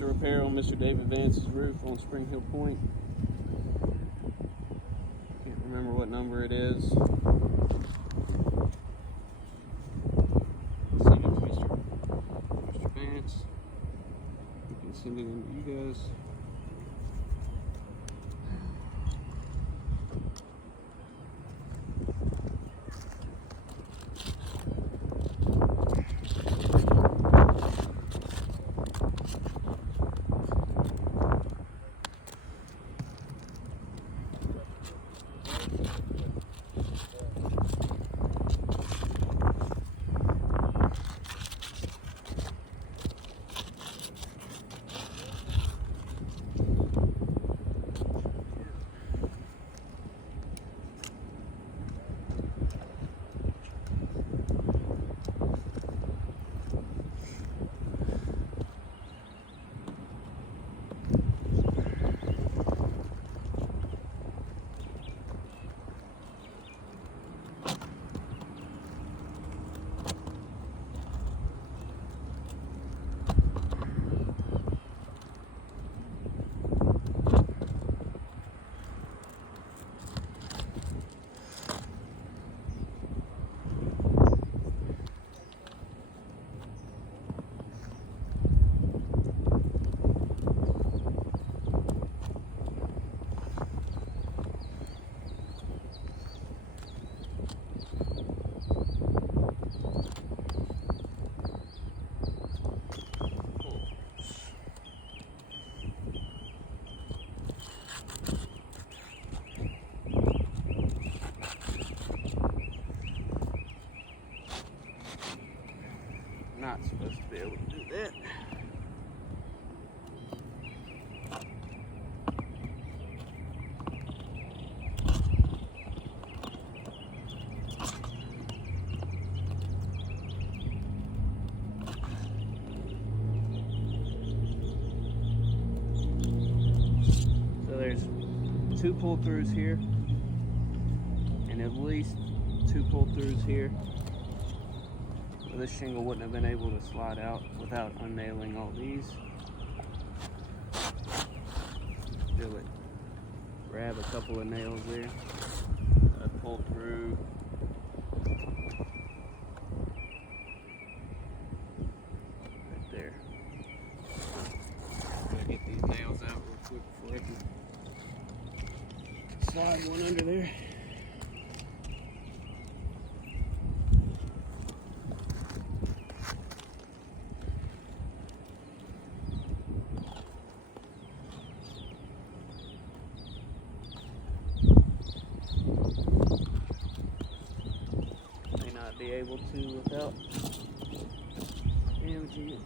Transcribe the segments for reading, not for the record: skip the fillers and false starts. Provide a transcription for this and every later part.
after repair on Mr. David Vance's roof on Spring Hill Point. Can't remember what number it is. Send it to Mr. Vance. You can send it in to you guys. Not supposed to be able to do that. So there's 2 pull-throughs here and at least 2 pull-throughs here. This shingle wouldn't have been able to slide out without unnailing all these. Feel it. Grab a couple of nails there. Pull through. Right there. I'm gonna get these nails out real quick before I can slide one under there. Be able to without damaging it.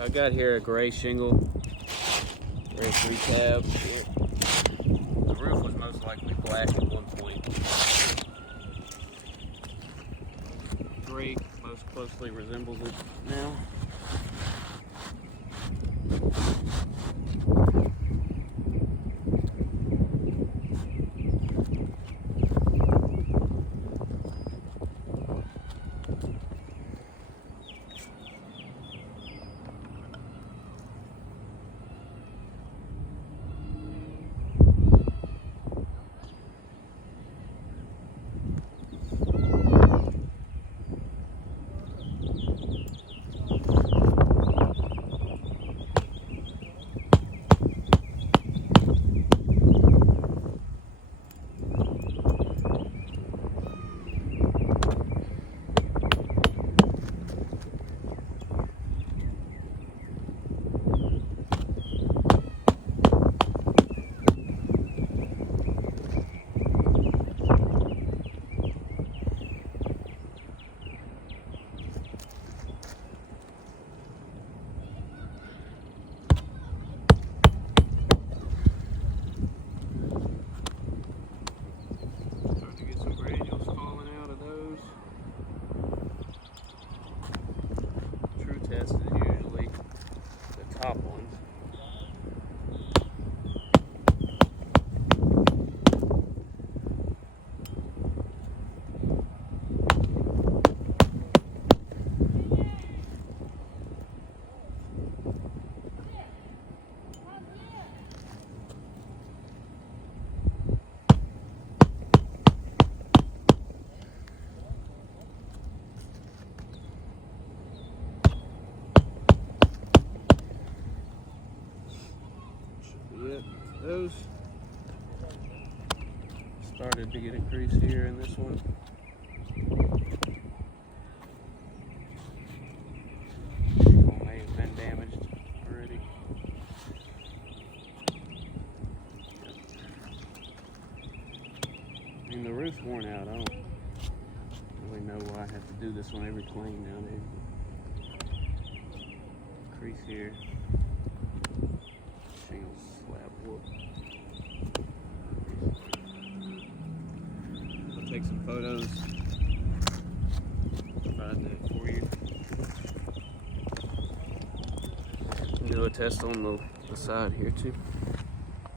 I got here a gray shingle, gray 3 tabs. The roof was most likely black at one point. Gray most closely resembles it now. started to get a crease here in this one. Shingle may have been damaged already. I mean, the roof's worn out. I don't really know why I have to do this on every plane nowadays. Crease here. Shingle slab whoop. I'll take some photos. Provide that for you. Do a test on the side here too.